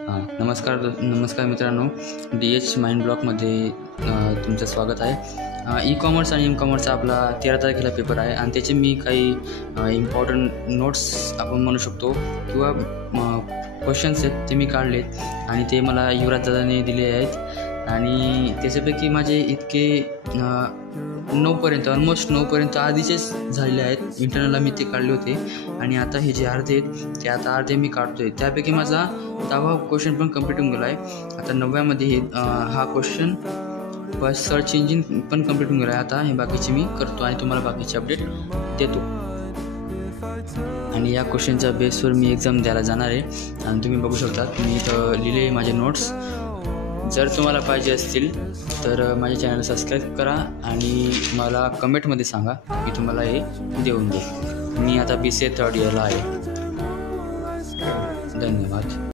नमस्कार मित्रांनो, DH mind ब्लॉकमध्ये तुमचं स्वागत आहे। ई कॉमर्स आणि कॉमर्सचा आपला 13 तारखेला पेपर आहे आणि त्याचे मी काही इम्पॉर्टंट नोट्स आपण म्हणू शकतो किंवा क्वेश्चन्स आहेत ते मी काढलेत आणि ते मला युवराज दादाने दिले आहेत आणि त्याच्यापैकी माझे इतके 9पर्यंत ऑलमोस्ट 9पर्यंत आधीचेच झालेले आहेत। इंटरनलला मी ते काढले होते आणि आता हे जे अर्धे आहेत ते आता अर्धे मी काढतो आहे। त्यापैकी माझा 10वा क्वेश्चन पण कंप्लीट होऊन गेला आहे। आता 9व्यामध्ये हा क्वेश्चन बस सर्च इंजिन पण कंप्लीट होऊन गेला आहे। आता हे बाकीचे मी करतो आणि तुम्हाला बाकीचे अपडेट देतो आणि या क्वेश्चनच्या बेसवर मी एक्झाम द्यायला जाणार आहे आणि तुम्ही बघू शकता, मी इथं लिहिले माझे नोट्स। जर तुम्हाला पाहिजे असतील तर माझ्या चॅनल सबस्क्राईब करा आणि मला कमेंटमध्ये सांगा, मी तुम्हाला हे देऊन देईन। मी आता BCA 3rd इयरला आहे। धन्यवाद।